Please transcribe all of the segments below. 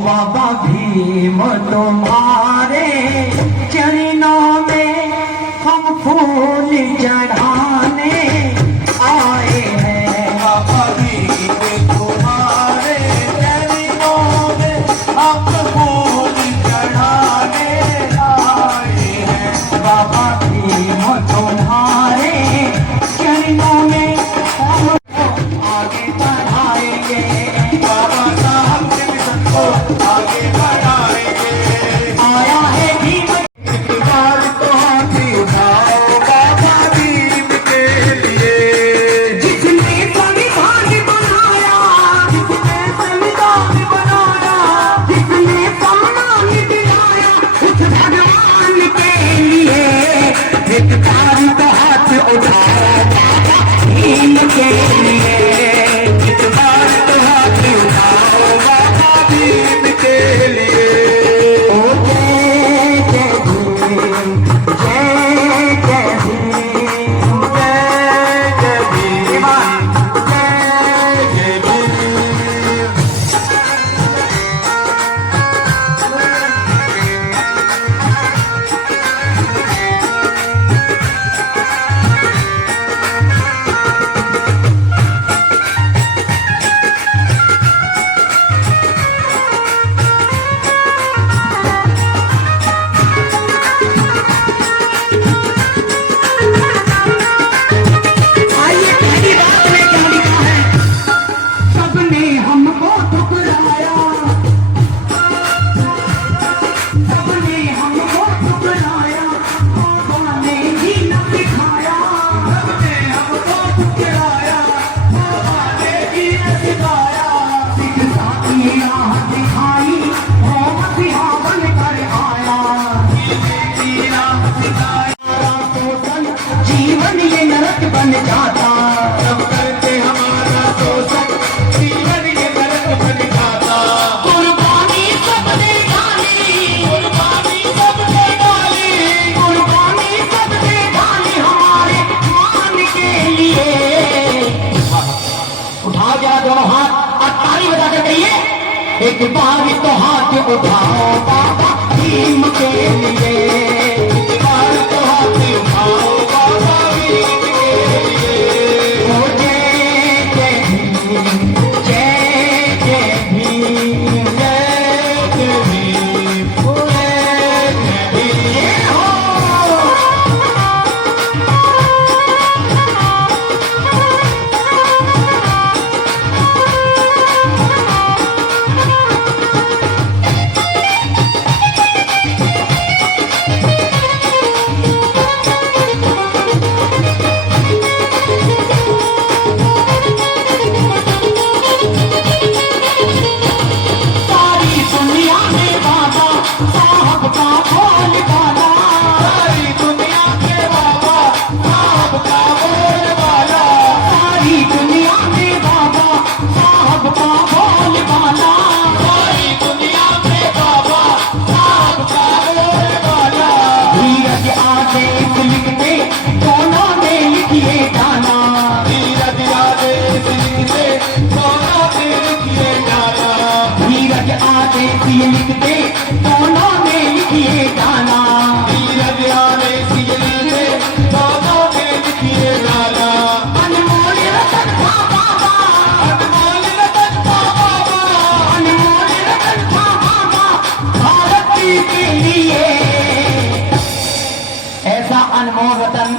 बाबा भीम तुम्हारे चरणों में हम फूल चढ़ाने आए हैं। बाबा भीम तुम्हारे चरणों में हम फूल चढ़ाने आए हैं। बाबा भीम तुम्हारे चरणों में हम आगे बढ़ाएंगे। बाबा साहब के मिशन को आगे बढ़ाएंगे। आया है भीम इकबाल को हाथी उठाओ बाबा भीम के लिए। जिसने संविधान बनाया, जिसने संविधान बनाया, जिसने सम्मान दिलाया उस भगवान के लिए। एक बार तो हाथ उठाओ बाबा भीम के लिए। इकबाल को हाथी उठाओ बाबा भीम के लिए। ओ जय जय भीम, जय जय भीम, जय जय भीम, जय जय भीम। आइए पहली बात में क्या लिखा है। सबने हमको ठुकराया, सबने हमको ठुकराया, बाबा ने ही न सिखाया। सबने हमको ठुकराया बाबा ने ही सिखाया। शिक्षा की राह दिखाई, वो मसीहा बनकर आया। की राह सिखाई। जीवन ये नरक बन जाता, सब करते हमारा शोषण, जीवन ये नरक बन जाता। कुर्बानी सबने डाली, कुर्बानी सबने डाली, कुर्बानी सबने डाली हमारे मान के लिए। उठाओ जरा दोनों हाथ और ताली बजाकर कहिए, एक बार तो हाथ उठाओ बाबा भीम के लिए। इकबाल को हाथी उठाओ बाबा भीम के लिए। ओ जय जय भीम, जय जय भीम, जय जय भीम, जय जय भीम। जय हो। सारी दुनिया में बाबा साहब का बोल बाला। सारी दुनिया के बाबा साहब का बोलबाला। सारी दुनिया में बाबा साहब का बोल बाला। सारी दुनिया में बाबा साहब का बोलबाला। धीरज आदेश लिखते दोनों ने लिखिए गाना। धीरज आदेश लिखते दोनों ने लिखिए गाना। धीरज आदेश लिखते दोनों ने लिखिए गाना। धीरज आदेश लिखते दोनों ने लिखिए गाना। अनमोल रतन था बाबा, अनमोल रतन था बाबा, अनमोल रतन था बाबा भारत के लिए। ऐसा अनमोल रतन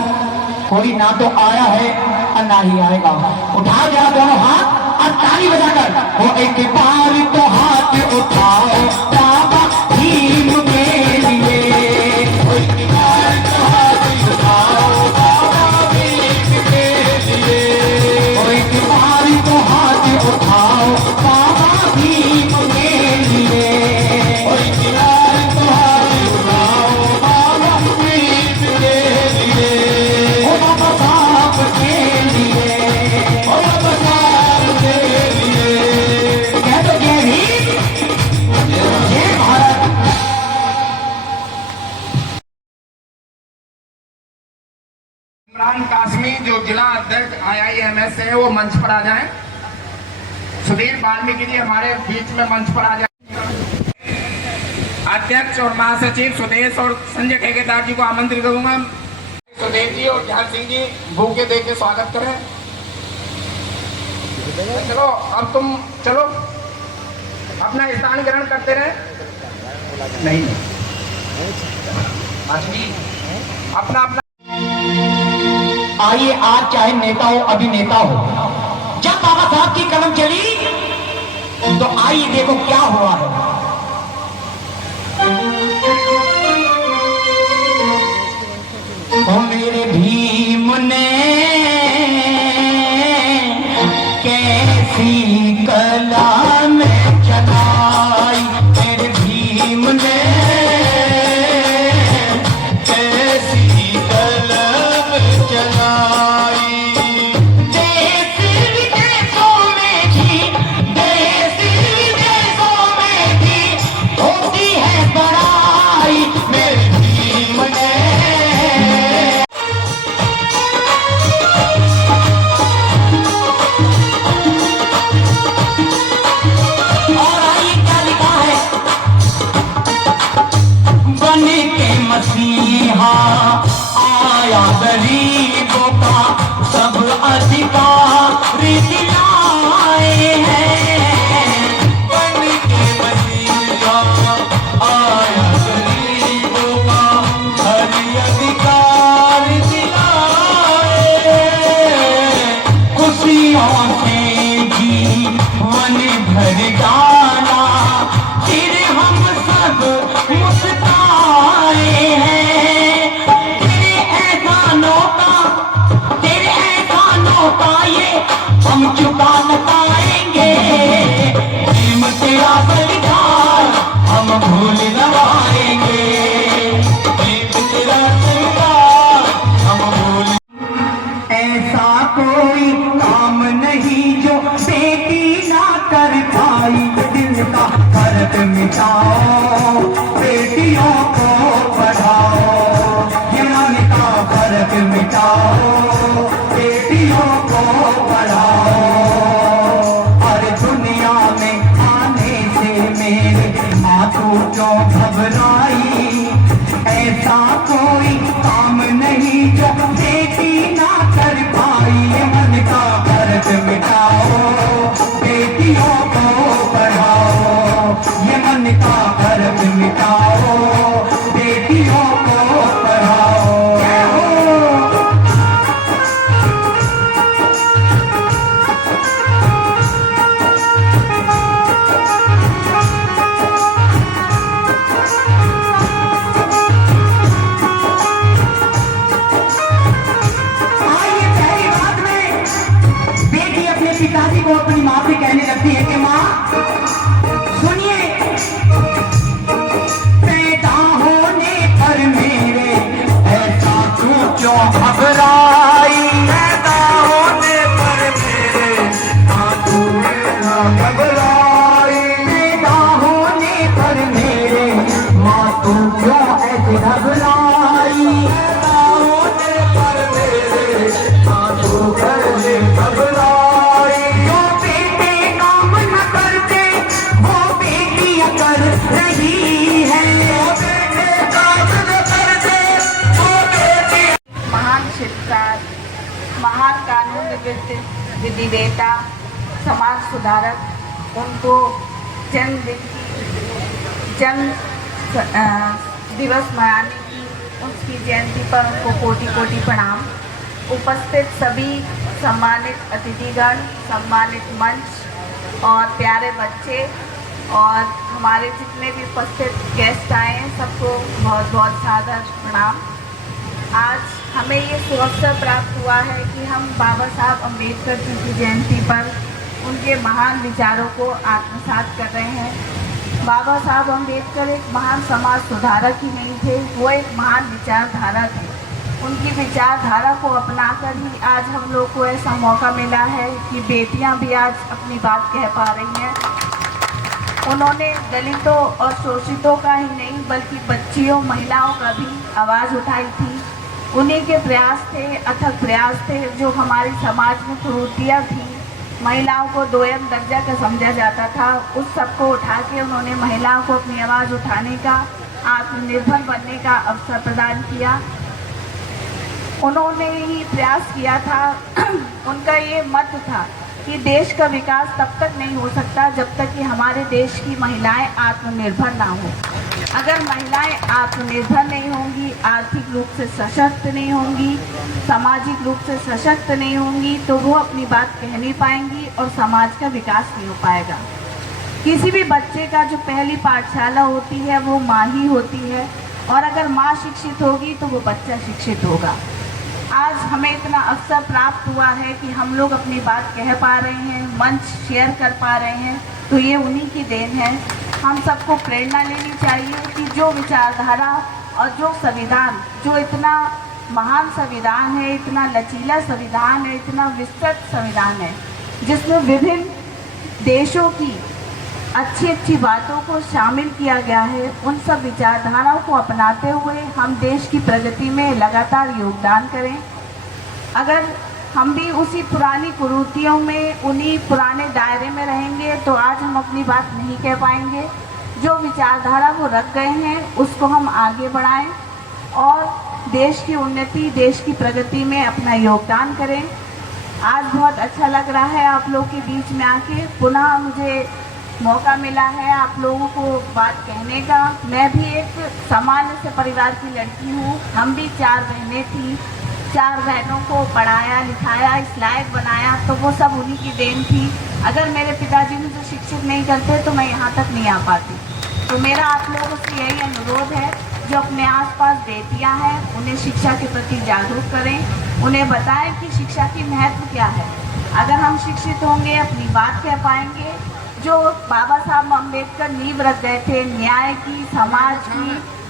कोई ना तो आया है और ना ही आएगा। उठाओ जरा दोनों हाथ और ताली बजाकर, वो एक बार तो हाथ उठाओ बाबा भीम के लिए। एक बार तो हाथ उठाओ बाबा भीम के लिए। वो एक बार तो हाथ उठाओ बाबा भीम के लिए। एक बार तो हाथ उठाओ बाबा भीम के लिए। ओ बाबा साहब के लिए। ओ बाबा साहब के लिए। कह दो जय भीम, जय भारत। इमरान कासमी जो जिला अध्यक्ष IIMS से है वो मंच पर आ जाएं। सुधीर वाल्मीकि जी हमारे बीच में मंच पर आ जाएं। अध्यक्ष और महासचिव सुदेश और संजय ठेकेदार जी को आमंत्रित करूंगा। सुदेश जी और ध्यान सिंह जी भूखे दे के स्वागत करें। चलो अब तुम चलो अपना स्थान ग्रहण करते रहे। नहीं अपना अपना आइए, आज चाहे नेता हो अभिनेता हो, जब बाबा साहब की कलम चली तो आइए देखो क्या हुआ है। ओ मेरे भीम ने कैसी कलम चलाई, मेरे भीम ने कैसी कलम चलाई, देश विदेशों में भी, देश विदेशों में भी होती है बड़ाई, मेरे भीम ने। और आइए क्या लिखा है, बन के मसीहा आया गरीबों का सब अधिकार दिलाए हैं, बन के मसीहा आया गरीबों का हर अधिकार दिलाए, खुशियों से जीवन भर डाला, फिर हम सब मुस्कुराए हैं, तेरे एहसानों का ये हम चुका न पाएंगे, प्रेम तेरा बलिदान हम भूल न पाएंगे, प्रेम तेरा सरदार हम भूल। ऐसा कोई काम नहीं जो बेटी ना कर पाई, दिल का फर्क मिटाओ, बेटियों को पढ़ाओ, ये मन का फर्क मिटाओ, बेटियों को पढ़ाओ। और दुनिया में आने से मेरे माँ तू क्यों घबराई, ऐसा कोई काम नहीं जो बेटी ना कर पाई, ये मन का फर्क मिटाओ, बेटियों को पढ़ाओ, ये मन का फर्क मिटाओ, बेटियों को पढ़ाओ। जय हो। आइए, पहली बात में बेटी अपने पिताजी को अपनी माँ से कहने लगती है कि माँ सुनिए, पैदा होने पर मेरे ऐसा तू क्यों घबराई, पैदा होने पर मेरे तू घबराई, पैदा होने पर मेरे माँ तू क्यों ऐसे घबराई, पैदा होने पर मेरे तू कैसे घबराई, जो बेटे काम न करते वो बेटियां कर रही है, वो बेटे काम न करते वो बेटी। महान शिल्पकार, महान कानून विधिवेता, समाज सुधारक, उनको जन्म दिवस मनाने की उनकी जयंती पर उनको कोटि कोटि प्रणाम। उपस्थित सभी सम्मानित अतिथिगण, सम्मानित मंच और प्यारे बच्चे और हमारे जितने भी उपस्थित गेस्ट आए हैं, सबको बहुत बहुत सादर प्रणाम। आज हमें ये सुअवसर प्राप्त हुआ है कि हम बाबा साहब अम्बेडकर जी की जयंती पर उनके महान विचारों को आत्मसात कर रहे हैं। बाबा साहब अम्बेडकर एक महान समाज सुधारक ही नहीं थे, वो एक महान विचारधारा थे। उनकी विचारधारा को अपनाकर ही आज हम लोग को ऐसा मौका मिला है कि बेटियां भी आज अपनी बात कह पा रही हैं। उन्होंने दलितों और शोषितों का ही नहीं बल्कि बच्चियों, महिलाओं का भी आवाज़ उठाई थी। उन्हीं के प्रयास थे, अथक प्रयास थे, जो हमारे समाज में कुरीतियाँ थी महिलाओं को दोयम दर्जा का समझा जाता था, उस सबको उठा के उन्होंने महिलाओं को अपनी आवाज़ उठाने का, आत्मनिर्भर बनने का अवसर प्रदान किया। उन्होंने ही प्रयास किया था उनका ये मत था कि देश का विकास तब तक नहीं हो सकता जब तक कि हमारे देश की महिलाएं आत्मनिर्भर ना हो। अगर महिलाएं आत्मनिर्भर नहीं होंगी, आर्थिक रूप से सशक्त नहीं होंगी, सामाजिक रूप से सशक्त नहीं होंगी, तो वो अपनी बात कह नहीं पाएंगी और समाज का विकास नहीं हो पाएगा। किसी भी बच्चे का जो पहली पाठशाला होती है वो माँ ही होती है, और अगर माँ शिक्षित होगी तो वो बच्चा शिक्षित होगा। आज हमें इतना अवसर प्राप्त हुआ है कि हम लोग अपनी बात कह पा रहे हैं, मंच शेयर कर पा रहे हैं, तो ये उन्हीं की देन है। हम सबको प्रेरणा लेनी चाहिए कि जो विचारधारा और जो संविधान, जो इतना महान संविधान है, इतना लचीला संविधान है, इतना विस्तृत संविधान है, जिसमें विभिन्न देशों की अच्छी अच्छी बातों को शामिल किया गया है, उन सब विचारधाराओं को अपनाते हुए हम देश की प्रगति में लगातार योगदान करें। अगर हम भी उसी पुरानी कुरीतियों में, उन्हीं पुराने दायरे में रहेंगे तो आज हम अपनी बात नहीं कह पाएंगे। जो विचारधारा वो रख गए हैं उसको हम आगे बढ़ाएं और देश की उन्नति, देश की प्रगति में अपना योगदान करें। आज बहुत अच्छा लग रहा है आप लोग के बीच में आके, पुनः मुझे मौका मिला है आप लोगों को बात कहने का। मैं भी एक सामान्य से परिवार की लड़की हूँ, हम भी 4 बहनें थी, 4 बहनों को पढ़ाया लिखाया, इस लायक बनाया, तो वो सब उन्हीं की देन थी। अगर मेरे पिताजी मुझे शिक्षित नहीं करते तो मैं यहाँ तक नहीं आ पाती। तो मेरा आप लोगों से यही अनुरोध है, जो अपने आसपास बेटियाँ हैं उन्हें शिक्षा के प्रति जागरूक करें, उन्हें बताएं कि शिक्षा की महत्व क्या है। अगर हम शिक्षित होंगे, अपनी बात कह पाएंगे। जो बाबा साहब अम्बेडकर नींव रख गए थे, न्याय की, समाज की,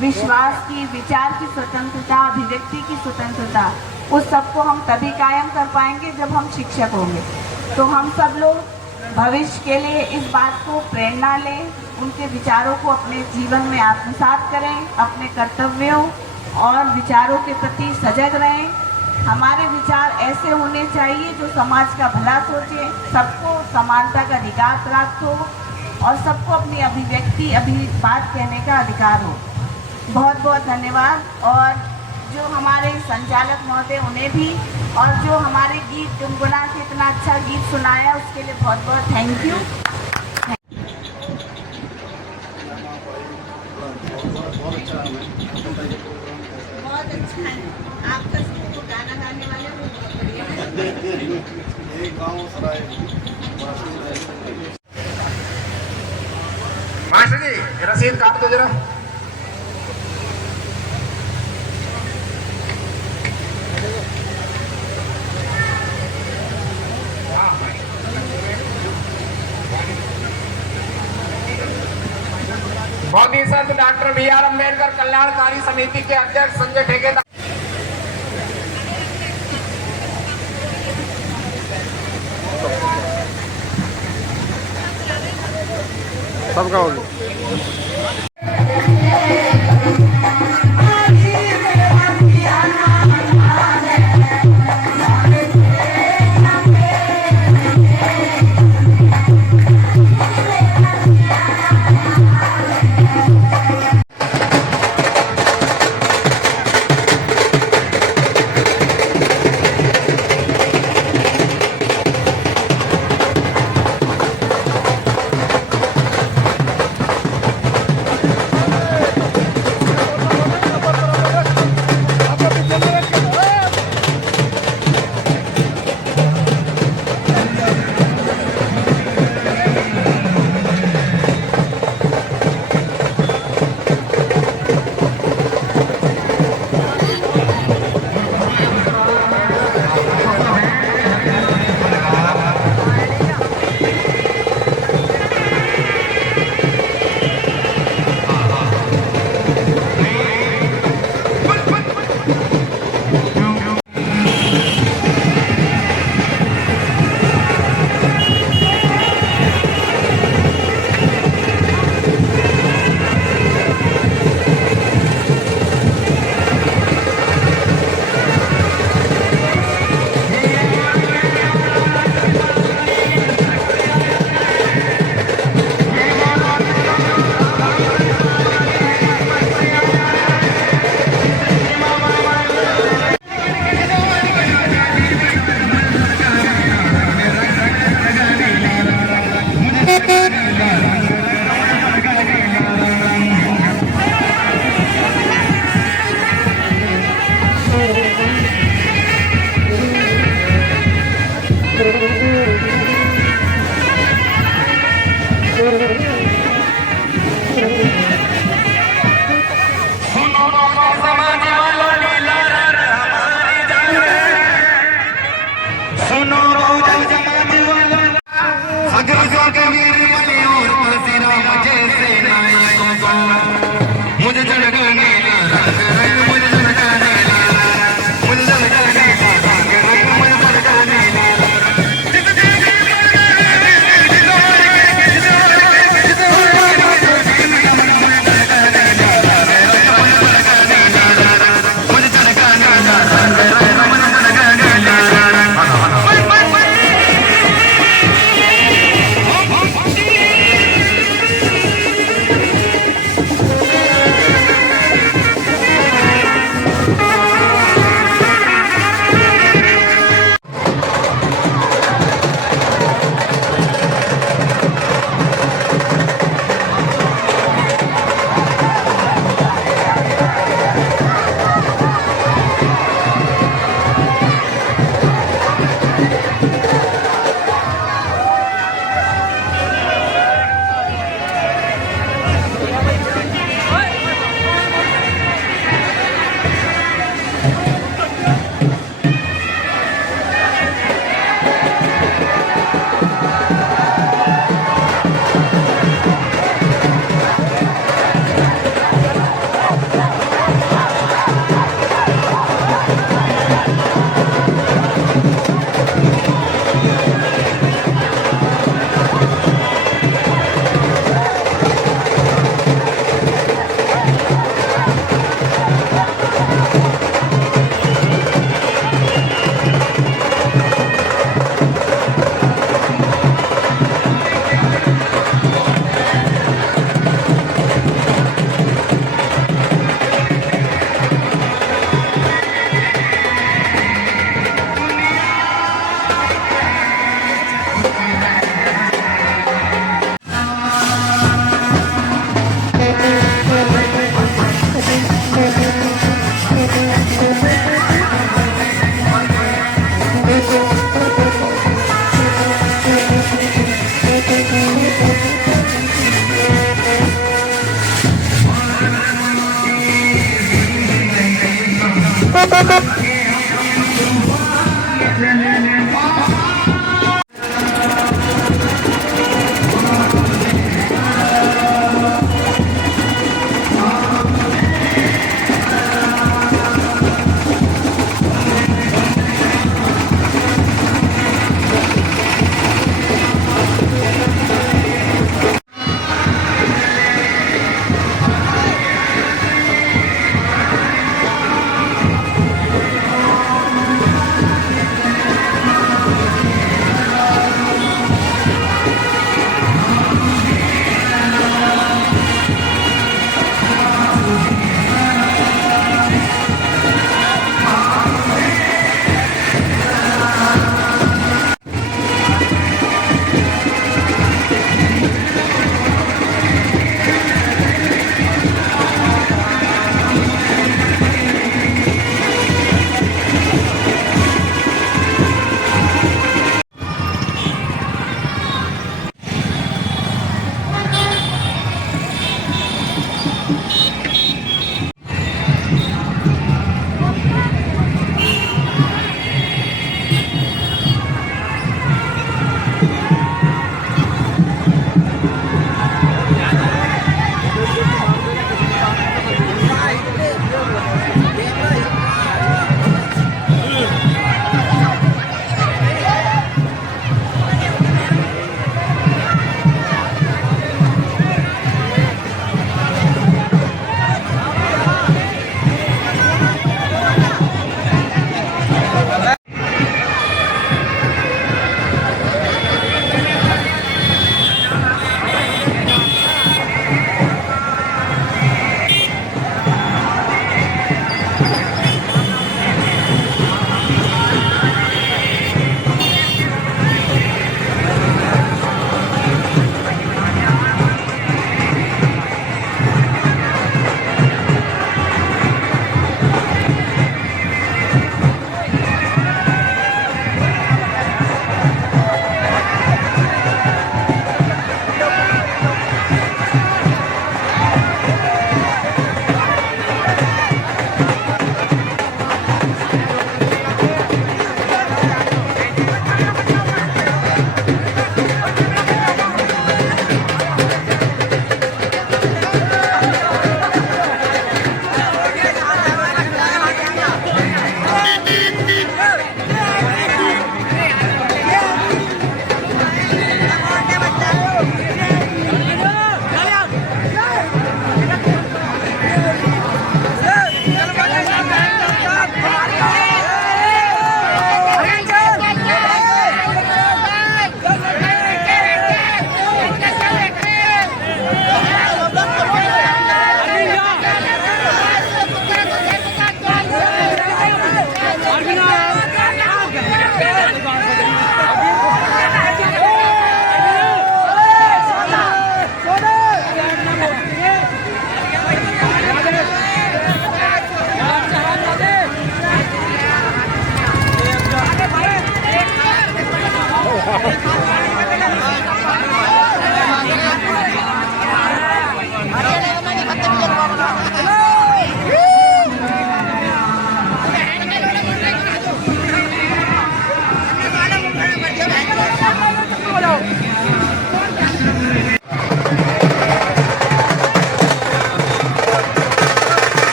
विश्वास की, विचार की स्वतंत्रता, अभिव्यक्ति की स्वतंत्रता, उस सबको हम तभी कायम कर पाएंगे जब हम शिक्षक होंगे। तो हम सब लोग भविष्य के लिए इस बात को प्रेरणा लें, उनके विचारों को अपने जीवन में आत्मसात करें, अपने कर्तव्यों और विचारों के प्रति सजग रहें। हमारे विचार ऐसे होने चाहिए जो समाज का भला सोचे, सबको समानता का अधिकार प्राप्त हो और सबको अपनी अभिव्यक्ति, बात कहने का अधिकार हो। बहुत बहुत धन्यवाद। और जो हमारे संचालक महोदय उन्हें भी, और जो हमारे गीत गुनगुना के इतना अच्छा गीत सुनाया उसके लिए बहुत बहुत थैंक यू। बहुत अच्छा है आपका गाना गाने वाले बहुत बढ़िया मास्टर जी रसीद काट दो जरा। बोधिसत्व डॉक्टर BR अम्बेडकर कल्याणकारी समिति के अध्यक्ष संजय ठेकेदार। सबका हो गया। अगर